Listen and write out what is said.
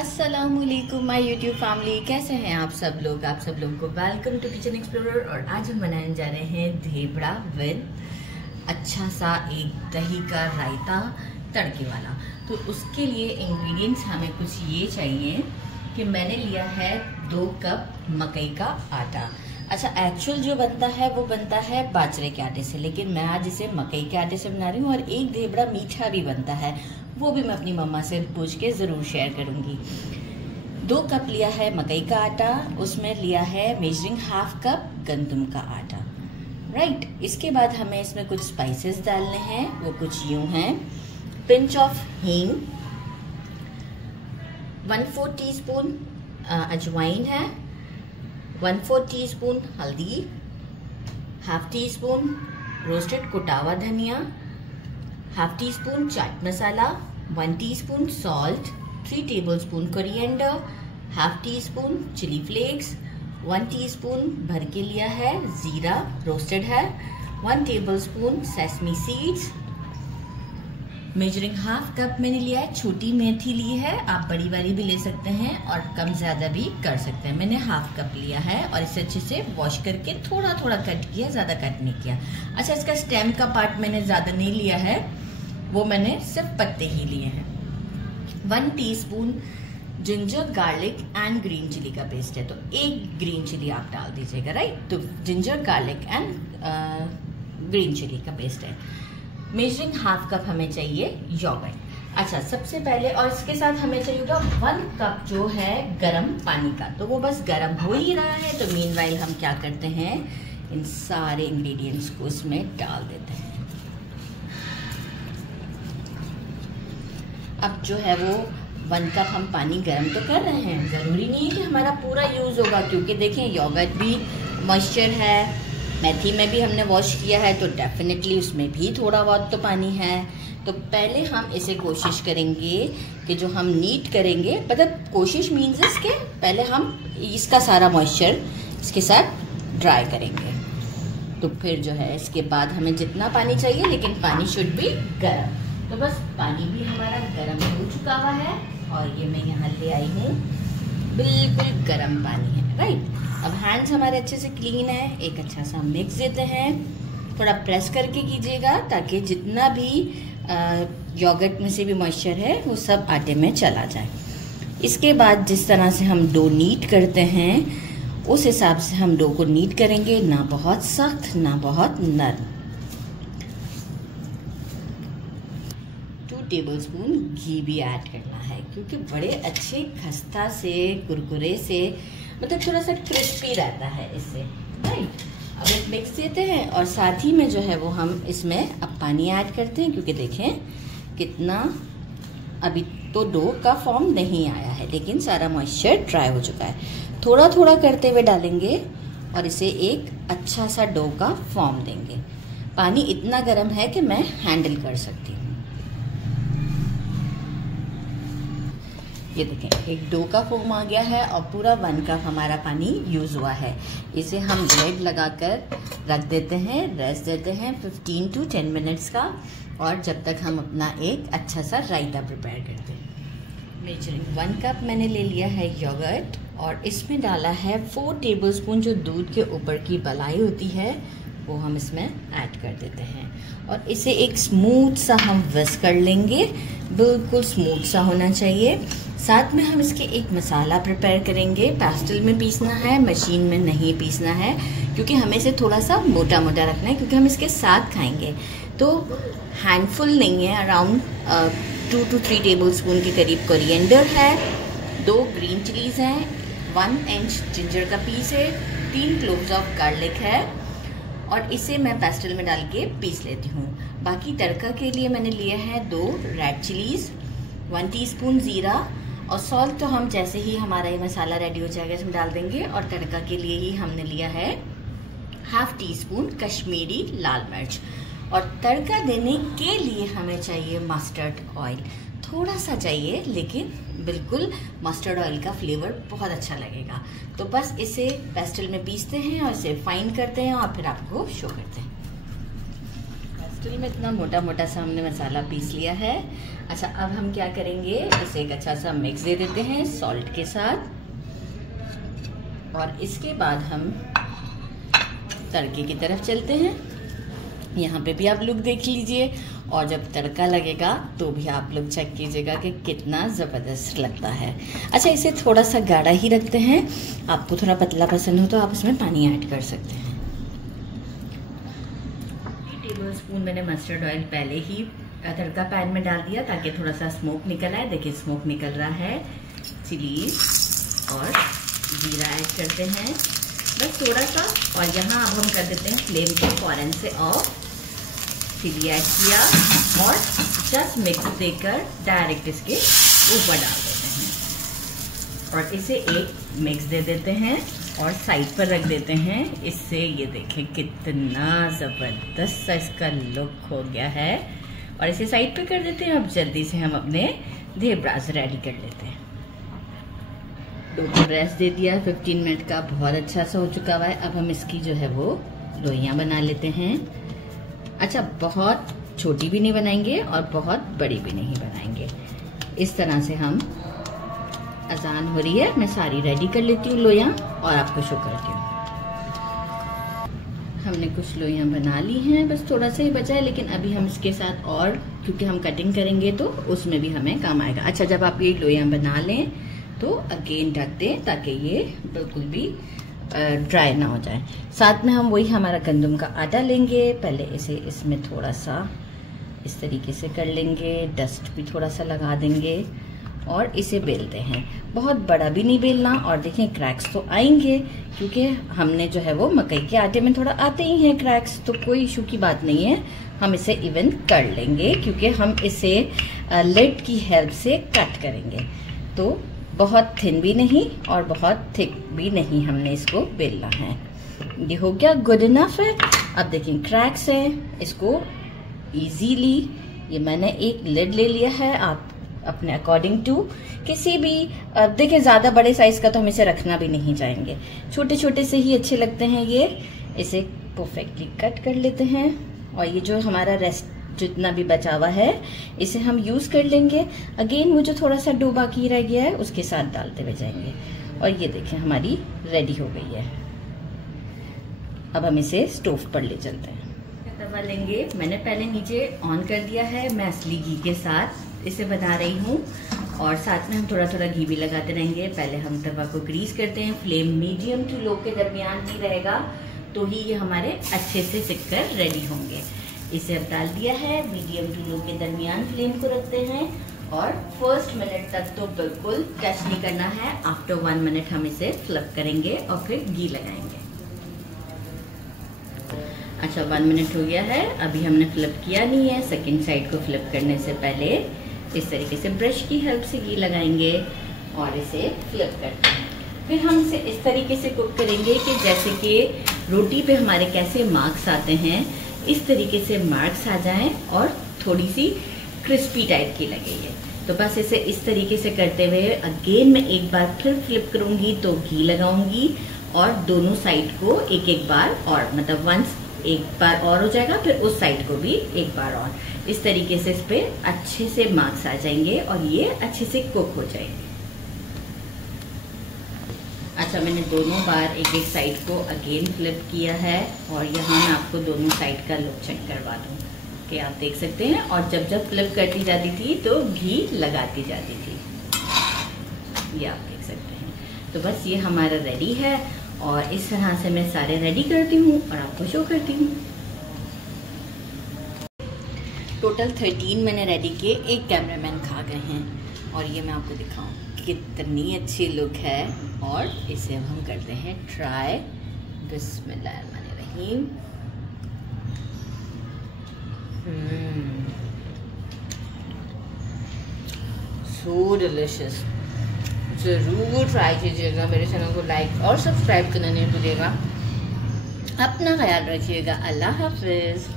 अस्सलामुअलैकुम my YouTube family, कैसे हैं आप सब लोग। आप सब लोगों को वेलकम टू किचन एक्सप्लोरर। और आज हम बनाने जा रहे हैं धेबड़ा विद अच्छा सा एक दही का रायता तड़के वाला। तो उसके लिए इंग्रेडिएंट्स हमें कुछ ये चाहिए कि मैंने लिया है 2 कप मकई का आटा। अच्छा, एक्चुअल जो बनता है वो बनता है बाजरे के आटे से, लेकिन मैं आज इसे मकई के आटे से बना रही हूँ। और एक धेबड़ा मीठा भी बनता है, वो भी मैं अपनी मम्मा से पूछ के ज़रूर शेयर करूँगी। 2 कप लिया है मकई का आटा, उसमें लिया है मेजरिंग ½ कप गंदम का आटा। राइट, इसके बाद हमें इसमें कुछ स्पाइसेस डालने हैं, वो कुछ यूँ हैं। पिंच ऑफ हींग, 1/4 टीस्पून अजवाइन है, 1/4 टीस्पून हल्दी, ½ टीस्पून रोस्टेड कुटावा धनिया, ½ teaspoon chaat masala, 1 teaspoon salt, 3 tablespoon coriander, ½ teaspoon chilli flakes, 1 teaspoon भर के लिया है जीरा रोस्टेड है, 1 tablespoon sesame seeds. Measuring ½ cup मैंने लिया है, छोटी मेथी ली है, आप बड़ी वाली भी ले सकते हैं और कम ज्यादा भी कर सकते हैं। मैंने ½ कप लिया है और इसे अच्छे से वॉश करके थोड़ा थोड़ा कट किया, ज्यादा कट नहीं किया। अच्छा, इसका स्टेम का पार्ट मैंने ज्यादा नहीं लिया है, वो मैंने सिर्फ पत्ते ही लिए हैं। 1 teaspoon ginger garlic and green chilli का पेस्ट है, तो 1 ग्रीन चिली आप डाल दीजिएगा। राइट, तो ginger garlic and green chilli का पेस्ट है। मेजरिंग ½ कप हमें चाहिए योगर्ट। अच्छा, सबसे पहले और इसके साथ हमें चाहिए 1 कप जो है गरम पानी का, तो वो बस गरम हो ही रहा है। तो मीनवाइल हम क्या करते हैं, इन सारे इंग्रेडिएंट्स को इसमें डाल देते हैं। अब जो है वो 1 कप हम पानी गर्म तो कर रहे हैं, ज़रूरी नहीं है कि हमारा पूरा यूज़ होगा, क्योंकि देखें योगर्ट भी मॉइस्चर है, मेथी में भी हमने वॉश किया है, तो डेफिनेटली उसमें भी थोड़ा बहुत तो पानी है। तो पहले हम इसे कोशिश करेंगे कि जो हम नीट करेंगे, मतलब कोशिश मीन्स इसके पहले हम इसका सारा मॉइस्चर इसके साथ ड्राई करेंगे। तो फिर जो है इसके बाद हमें जितना पानी चाहिए, लेकिन पानी शुड बी गर्म। तो बस पानी भी हमारा गर्म हो चुका हुआ है और ये मैं यहाँ ले आई हूँ, बिल्कुल गर्म पानी है। राइट, अब हैंड्स हमारे अच्छे से क्लीन है, एक अच्छा सा मिक्स देते हैं, थोड़ा प्रेस करके कीजिएगा ताकि जितना भी योगर्ट में से भी मॉइस्चर है वो सब आटे में चला जाए। इसके बाद जिस तरह से हम डो नीट करते हैं उस हिसाब से हम डो को नीट करेंगे, ना बहुत सख्त ना बहुत नरम। 2 टेबलस्पून घी भी ऐड करना है, क्योंकि बड़े अच्छे खस्ता से कुरकुरे से मतलब थोड़ा सा क्रिस्पी रहता है इससे। राइट, अब एक मिक्स देते हैं और साथ ही में जो है वो हम इसमें अब पानी ऐड करते हैं, क्योंकि देखें कितना अभी तो डो का फॉर्म नहीं आया है, लेकिन सारा मॉइस्चर ड्राई हो चुका है। थोड़ा थोड़ा करते हुए डालेंगे और इसे एक अच्छा सा डो का फॉर्म देंगे। पानी इतना गर्म है कि मैं हैंडल कर सकती हूँ। ये देखें, एक डो का फोम आ गया है और पूरा 1 कप हमारा पानी यूज़ हुआ है। इसे हम ब्रेड लगाकर रख देते हैं, रेस्ट देते हैं 15 to 10 मिनट्स का, और जब तक हम अपना एक अच्छा सा रायता प्रिपेयर करते हैं। मेजरिंग 1 कप मैंने ले लिया है योगर्ट और इसमें डाला है 4 टेबलस्पून जो दूध के ऊपर की बलाई होती है वो हम इसमें ऐड कर देते हैं और इसे एक स्मूथ सा हम विस्क कर लेंगे, बिल्कुल स्मूथ सा होना चाहिए। साथ में हम इसके एक मसाला प्रिपेयर करेंगे। पेस्टल में पीसना है, मशीन में नहीं पीसना है, क्योंकि हमें इसे थोड़ा सा मोटा मोटा रखना है, क्योंकि हम इसके साथ खाएंगे। तो हैंडफुल नहीं है, अराउंड 2 to 3 टेबलस्पून के करीब कोरिएंडर है, 2 ग्रीन चिलीज हैं, 1 इंच जिंजर का पीस है, 3 क्लोव्स ऑफ गार्लिक है और इसे मैं पेस्टल में डाल के पीस लेती हूँ। बाकी तड़का के लिए मैंने लिया है 2 रेड चिलीज, 1 टीस्पून जीरा और सॉल्ट तो हम जैसे ही हमारा ये मसाला रेडी हो जाएगा इसमें डाल देंगे। और तड़का के लिए ही हमने लिया है ½ टीस्पून कश्मीरी लाल मिर्च। और तड़का देने के लिए हमें चाहिए मस्टर्ड ऑयल, थोड़ा सा चाहिए, लेकिन बिल्कुल मस्टर्ड ऑयल का फ्लेवर बहुत अच्छा लगेगा। तो बस इसे पेस्टल में पीसते हैं और इसे फाइन करते हैं और फिर आपको शो करते हैं। बस स्टिल में इतना मोटा मोटा सा हमने मसाला पीस लिया है। अच्छा, अब हम क्या करेंगे, इसे एक अच्छा सा मिक्स दे देते हैं सॉल्ट के साथ, और इसके बाद हम तड़के की तरफ चलते हैं। यहाँ पे भी आप लोग देख लीजिए, और जब तड़का लगेगा तो भी आप लोग चेक कीजिएगा कि कितना ज़बरदस्त लगता है। अच्छा, इसे थोड़ा सा गाढ़ा ही रखते हैं, आपको थोड़ा पतला पसंद हो तो आप इसमें पानी ऐड कर सकते हैं। 3 टेबलस्पून मैंने मस्टर्ड ऑयल पहले ही तड़का पैन में डाल दिया ताकि थोड़ा सा स्मोक निकल आए। देखिए स्मोक निकल रहा है। चिलीज और जीरा ऐड करते हैं, बस थोड़ा सा। और यहाँ अब हम कर देते हैं फ्लेम को फौरन से ऑफ। चिली ऐड किया और जस्ट मिक्स देकर डायरेक्ट इसके ऊपर डाल देते हैं और इसे एक मिक्स दे देते हैं और साइड पर रख देते हैं। इससे ये देखें कितना ज़बरदस्त सा इसका लुक हो गया है। और इसे साइड पे कर देते हैं। अब जल्दी से हम अपने धेबराज रेडी कर लेते हैं। टोटल रेस्ट दे दिया 15 मिनट का, बहुत अच्छा सा हो चुका हुआ है। अब हम इसकी जो है वो लोइयाँ बना लेते हैं। अच्छा, बहुत छोटी भी नहीं बनाएंगे और बहुत बड़ी भी नहीं बनाएंगे। इस तरह से हम, अजान हो रही है, मैं सारी रेडी कर लेती हूँ लोइयाँ और आपको शो करती हूँ। हमने कुछ लोइयाँ बना ली हैं, बस थोड़ा सा ही बचा है, लेकिन अभी हम इसके साथ और, क्योंकि हम कटिंग करेंगे तो उसमें भी हमें काम आएगा। अच्छा, जब आप ये लोइयाँ बना लें तो अगेन ढक दें ताकि ये बिल्कुल भी ड्राई ना हो जाए। साथ में हम वही हमारा गंदम का आटा लेंगे। पहले इसे इसमें थोड़ा सा इस तरीके से कर लेंगे, डस्ट भी थोड़ा सा लगा देंगे और इसे बेलते हैं। बहुत बड़ा भी नहीं बेलना। और देखिए क्रैक्स तो आएंगे क्योंकि हमने जो है वो मकई के आटे में थोड़ा आते ही हैं क्रैक्स, तो कोई इशू की बात नहीं है। हम इसे इवन कर लेंगे क्योंकि हम इसे लिड की हेल्प से कट करेंगे। तो बहुत थिन भी नहीं और बहुत थिक भी नहीं, हमने इसको बेलना है। ये हो गया, गुड इनफ है। अब देखिए क्रैक्स है, इसको इजीली, ये मैंने एक लिड ले लिया है, आप अपने अकॉर्डिंग टू किसी भी, देखिए ज्यादा बड़े साइज का तो हम इसे रखना भी नहीं चाहेंगे, छोटे छोटे से ही अच्छे लगते हैं ये। इसे परफेक्टली कट कर लेते हैं और ये जो हमारा रेस्ट जितना भी बचा हुआ है इसे हम यूज कर लेंगे। अगेन वो जो थोड़ा सा डो बाकी रह गया है उसके साथ डालते हुए जाएंगे। और ये देखें हमारी रेडी हो गई है। अब हम इसे स्टोव पर ले चलते हैं। तवा लेंगे, मैंने पहले नीचे ऑन कर दिया है, मैं असली घी के साथ इसे बना रही हूँ और साथ में हम थोड़ा थोड़ा घी भी लगाते रहेंगे। पहले हम तवा को ग्रीस करते हैं, फ्लेम मीडियम टू लो के दरमियान ही रहेगा तो ही ये हमारे अच्छे से सिककर रेडी होंगे। इसे अब डाल दिया है, मीडियम टू लो के दरमियान फ्लेम को रखते हैं और फर्स्ट मिनट तक तो बिल्कुल टच नहीं करना है। आफ्टर 1 मिनट हम इसे फ्लिप करेंगे और फिर घी लगाएंगे। अच्छा 1 मिनट हो गया है, अभी हमने फ्लिप किया नहीं है। सेकंड साइड को फ्लिप करने से पहले इस तरीके से ब्रश की हेल्प से घी लगाएंगे और इसे फ्लिप करते हैं। फिर हम इसे इस तरीके से कुक करेंगे कि जैसे कि रोटी पे हमारे कैसे मार्क्स आते हैं इस तरीके से मार्क्स आ जाएं और थोड़ी सी क्रिस्पी टाइप की लगे ये। तो बस इसे इस तरीके से करते हुए अगेन मैं एक बार फिर फ्लिप करूंगी तो घी लगाऊंगी और दोनों साइड को एक एक बार और, मतलब वंस एक बार और हो जाएगा, फिर उस साइड को भी एक बार और। इस तरीके से इस पे अच्छे से मार्क्स आ जाएंगे और ये अच्छे से कुक हो जाएंगे। अच्छा मैंने दोनों बार एक एक साइड को अगेन फ्लिप किया है और यहाँ मैं आपको दोनों साइड का लुक चेक करवा दूँ कि आप देख सकते हैं। और जब जब फ्लिप करती जाती थी तो घी लगाती जाती थी, ये आप देख सकते हैं। तो बस ये हमारा रेडी है और इस तरह से मैं सारे रेडी करती हूँ और आपको शो करती हूँ। टोटल 13 मैंने रेडी किए, एक कैमरामैन खा गए हैं और ये मैं आपको दिखाऊं कितनी अच्छी लुक है। और इसे अब हम करते हैं ट्राई। बिस्मिल्लाहिर्रहमानिर्रहीम। So delicious. ज़रूर ट्राई कीजिएगा, मेरे चैनल को लाइक और सब्सक्राइब करना नहीं भूलिएगा। अपना ख्याल रखिएगा। अल्लाह हाफिज़।